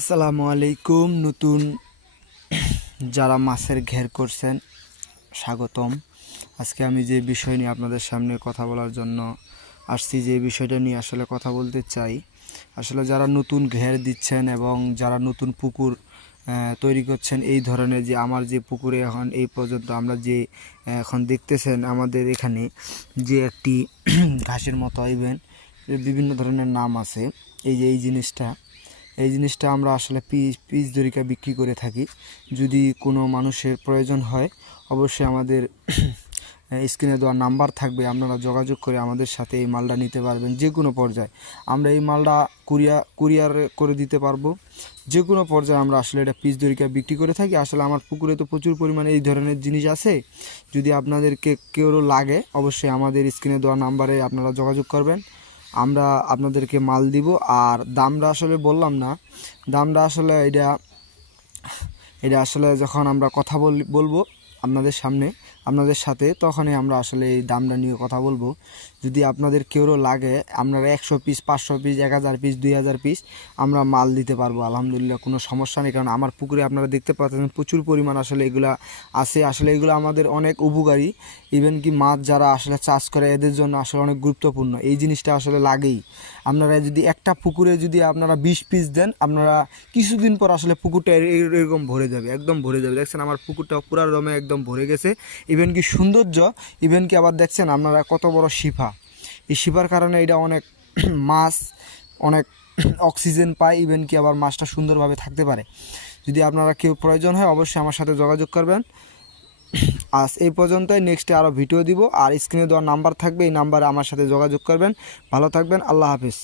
আসসালামু আলাইকুম। নতুন যারা মাছের ঘের করছেন স্বাগতম। আজকে আমি যে বিষয় নিয়ে আপনাদের সামনে কথা বলার জন্য আসছি, যে বিষয়টা নিয়ে আসলে কথা বলতে চাই, আসলে যারা নতুন ঘের দিচ্ছেন এবং যারা নতুন পুকুর তৈরি করছেন, এই ধরনের যে আমার যে পুকুরে এখন এই পর্যন্ত আমরা যে এখন দেখতেছেন আমাদের এখানে যে একটি ঘাসের মতো ইভেন্ট বিভিন্ন ধরনের নাম আছে, এই জিনিসটা আমরা আসলে পিস দরিকা বিক্রি করে থাকি। যদি কোনো মানুষের প্রয়োজন হয় অবশ্যই আমাদের স্ক্রিনে দেওয়া নাম্বার থাকবে, আপনারা যোগাযোগ করে আমাদের সাথে এই মালটা নিতে পারবেন। যে কোনো পর্যায়ে আমরা এই মালটা কুরিয়ার করে দিতে পারবো। যে কোনো পর্যায়ে আমরা আসলে এটা পিস দরিকা বিক্রি করে থাকি। আসলে আমার পুকুরে তো প্রচুর পরিমাণে এই ধরনের জিনিস আছে। যদি আপনাদেরকে কেউ লাগে অবশ্যই আমাদের স্ক্রিনে দেওয়া নাম্বারে আপনারা যোগাযোগ করবেন, আমরা আপনাদেরকে মাল দিব। আর দামটা আসলে বললাম না, দামটা আসলে এটা আসলে যখন আমরা কথা বলবো আপনাদের সাথে তখনই আমরা আসলে এই দামটা নিয়ে কথা বলবো। যদি আপনাদের কেউরও লাগে আপনারা 100 পিস 500 পিস 1000 পিস 2000 পিস আমরা মাল দিতে পারবো, আলহামদুলিল্লাহ, কোনো সমস্যা নেই। কারণ আমার পুকুরে আপনারা দেখতে পাচ্ছেন প্রচুর পরিমাণ আসলে এগুলা আছে। আসলে এগুলো আমাদের অনেক উপকারী। ইভেন কি মাছ যারা আসলে চাষ করে এদের জন্য আসলে অনেক গুরুত্বপূর্ণ। এই জিনিসটা আসলে লাগেই। আপনারা যদি একটা পুকুরে যদি আপনারা 20 পিস দেন, আপনারা কিছুদিন পর আসলে পুকুরটা এরকম ভরে যাবে, একদম ভরে যাবে। দেখছেন আমার পুকুরটা পুরা দমে একদম ভরে গেছে। ইভেন কি সৌন্দর্য, ইভেন কি আবার দেখছেন আপনারা কত বড় শিফা। এই শিফার কারণে এটা অনেক মাছ অনেক অক্সিজেন পায়, ইভেন কি আবার মাছটা সুন্দরভাবে থাকতে পারে। যদি আপনারা কেউ প্রয়োজন হয় অবশ্যই আমার সাথে যোগাযোগ করবেন। আজ এই পর্যন্তই, নেক্সটে আরও ভিডিও দিব। আর স্ক্রিনে দেওয়ার নাম্বার থাকবে, এই নাম্বারে আমার সাথে যোগাযোগ করবেন। ভালো থাকবেন, আল্লাহ হাফিজ।